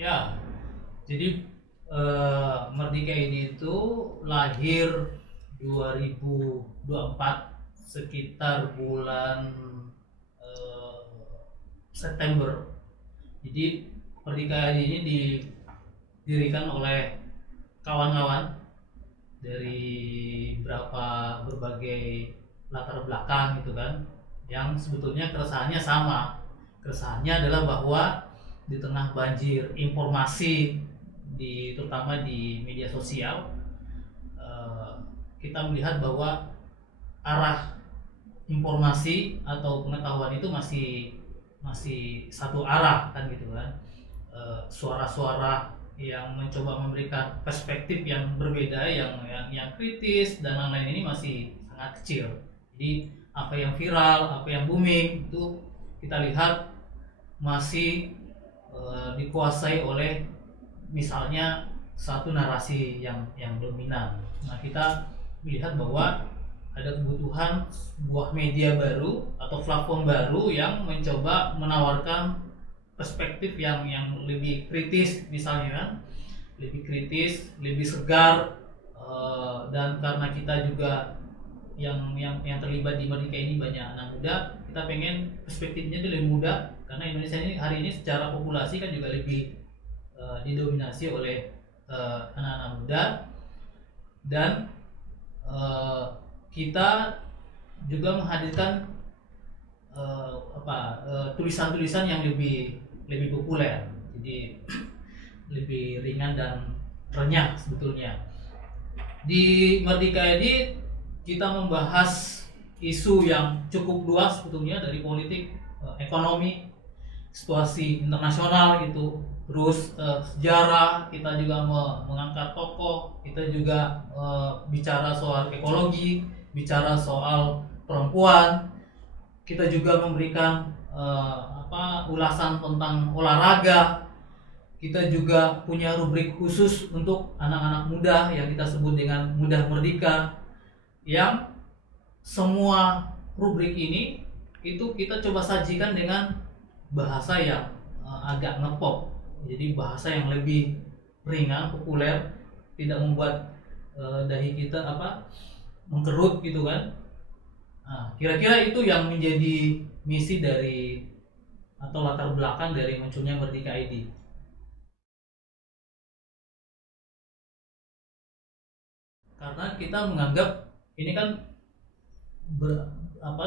Ya, jadi Merdeka ini itu lahir 2024 sekitar bulan eh, September. Jadi Merdeka ini didirikan oleh kawan-kawan dari berbagai latar belakang gitu kan, yang sebetulnya keresahannya sama. Keresahannya adalah bahwa di tengah banjir informasi terutama di media sosial, eh, kita melihat bahwa arah informasi atau pengetahuan itu masih masih satu arah kan gitu kan. Suara-suara yang mencoba memberikan perspektif yang berbeda, yang kritis dan lain-lain ini masih sangat kecil. Jadi apa yang viral, apa yang booming itu kita lihat masih dikuasai oleh misalnya satu narasi yang dominan. Nah, kita melihat bahwa ada kebutuhan sebuah media baru atau platform baru yang mencoba menawarkan perspektif yang lebih kritis misalnya kan, lebih kritis, lebih segar. Dan karena kita juga yang terlibat di Merdeka ini banyak anak muda, kita pengen perspektifnya itu lebih muda karena Indonesia ini hari ini secara populasi kan juga lebih didominasi oleh anak-anak muda. Dan uh, kita juga menghadirkan tulisan-tulisan yang lebih lebih populer, jadi lebih ringan dan renyah sebetulnya. Di Merdeka ini kita membahas isu yang cukup luas sebetulnya, dari politik, ekonomi, situasi internasional gitu, terus sejarah. Kita juga mengangkat tokoh, kita juga bicara soal ekologi, bicara soal perempuan. Kita juga memberikan ulasan tentang olahraga. Kita juga punya rubrik khusus untuk anak-anak muda yang kita sebut dengan Muda Merdeka, yang semua rubrik ini itu kita coba sajikan dengan bahasa yang agak ngepop, jadi bahasa yang lebih ringan, populer, tidak membuat dahi kita mengkerut gitu kan. Nah, kira-kira itu yang menjadi misi dari atau latar belakang dari munculnya Merdeka ID. Karena kita menganggap ini kan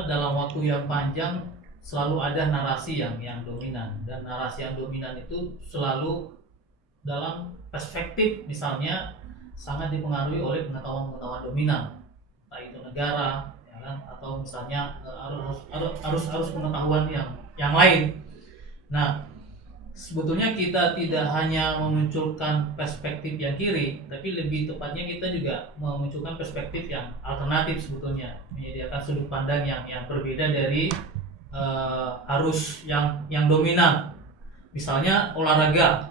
dalam waktu yang panjang selalu ada narasi yang dominan, dan narasi yang dominan itu selalu dalam perspektif misalnya sangat dipengaruhi oleh pengetahuan-pengetahuan dominan, entah itu negara ya kan, atau misalnya arus pengetahuan yang lain. Nah, sebetulnya kita tidak hanya memunculkan perspektif yang kiri, tapi lebih tepatnya kita juga memunculkan perspektif yang alternatif sebetulnya, menyediakan sudut pandang yang berbeda dari arus yang dominan. Misalnya olahraga.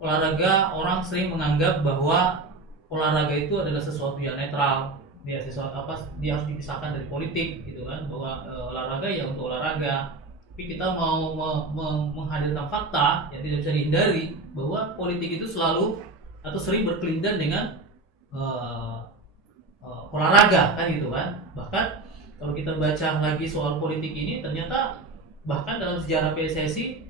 Olahraga, orang sering menganggap bahwa olahraga itu adalah sesuatu yang netral. Dia harus dipisahkan dari politik gitu kan, bahwa olahraga ya untuk olahraga. Tapi kita mau menghadirkan fakta yang tidak bisa dihindari, bahwa politik itu selalu atau sering berkelindan dengan uh, olahraga kan gitu kan. Bahkan kalau kita baca lagi soal politik ini, ternyata bahkan dalam sejarah PSSI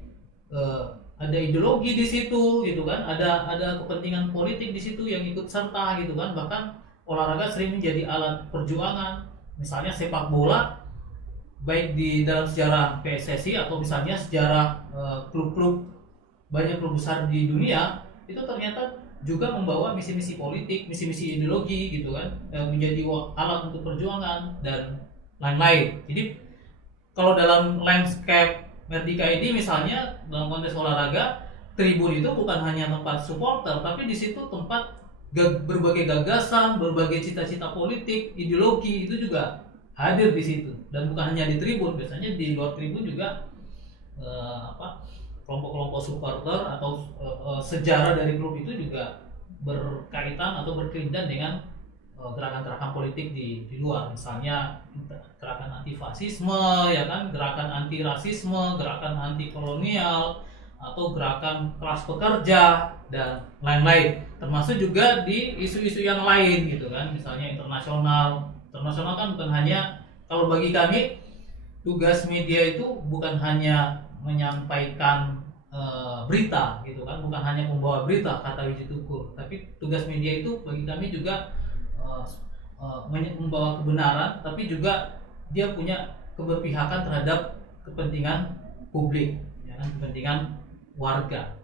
ada ideologi di situ gitu kan, ada kepentingan politik di situ yang ikut serta gitu kan. Bahkan olahraga sering menjadi alat perjuangan. Misalnya sepak bola, baik di dalam sejarah PSSI atau misalnya sejarah klub-klub, banyak klub besar di dunia, itu ternyata juga membawa misi-misi politik, misi-misi ideologi gitu kan, menjadi alat untuk perjuangan dan lain-lain. Jadi kalau dalam landscape Merdeka ini misalnya dalam konteks olahraga, tribun itu bukan hanya tempat supporter, tapi di situ tempat berbagai gagasan, berbagai cita-cita politik, ideologi itu juga hadir di situ. Dan bukan hanya di tribun, biasanya di luar tribun juga kelompok-kelompok supporter atau sejarah dari klub itu juga berkaitan atau berkelindan dengan gerakan-gerakan politik di luar, misalnya gerakan anti fasisme ya kan, gerakan anti rasisme, gerakan anti kolonial, atau gerakan kelas pekerja dan lain-lain, termasuk juga di isu-isu yang lain gitu kan, misalnya internasional. Internasional kan bukan hanya, kalau bagi kami tugas media itu bukan hanya menyampaikan berita gitu kan, bukan hanya membawa berita kata Wiji Tukur, tapi tugas media itu bagi kami juga membawa kebenaran, tapi juga dia punya keberpihakan terhadap kepentingan publik, ya kan, kepentingan warga.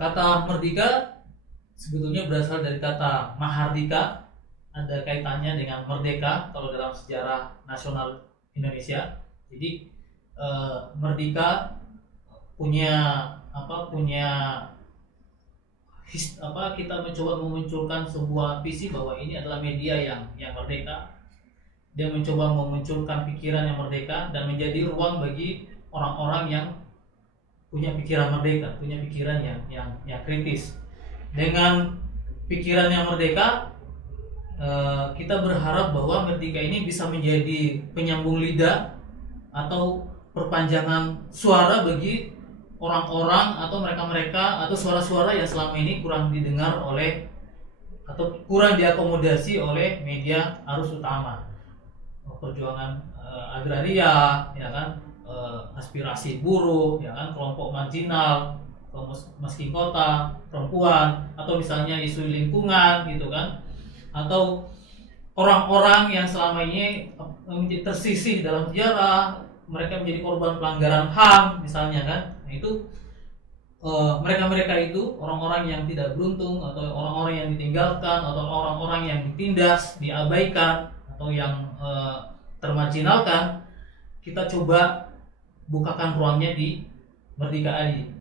Kata merdeka sebetulnya berasal dari kata mahardika, ada kaitannya dengan merdeka kalau dalam sejarah nasional Indonesia. Jadi merdeka punya kita mencoba memunculkan sebuah visi bahwa ini adalah media yang merdeka. Dia mencoba memunculkan pikiran yang merdeka dan menjadi ruang bagi orang-orang yang punya pikiran merdeka, punya pikiran yang kritis. Dengan pikiran yang merdeka, kita berharap bahwa merdeka ini bisa menjadi penyambung lidah atau perpanjangan suara bagi orang-orang atau mereka-mereka atau suara-suara yang selama ini kurang didengar oleh atau kurang diakomodasi oleh media arus utama. Perjuangan agraria, ya kan, aspirasi buruh, ya kan, kelompok marginal, miskin kota, perempuan, atau misalnya isu lingkungan gitu kan, atau orang-orang yang selama ini tersisih dalam sejarah, mereka menjadi korban pelanggaran HAM misalnya kan. Nah, itu mereka-mereka itu orang-orang yang tidak beruntung atau orang-orang yang ditinggalkan atau orang-orang yang ditindas, diabaikan atau yang termarginalkan, kita coba bukakan ruangnya di Merdeka AI.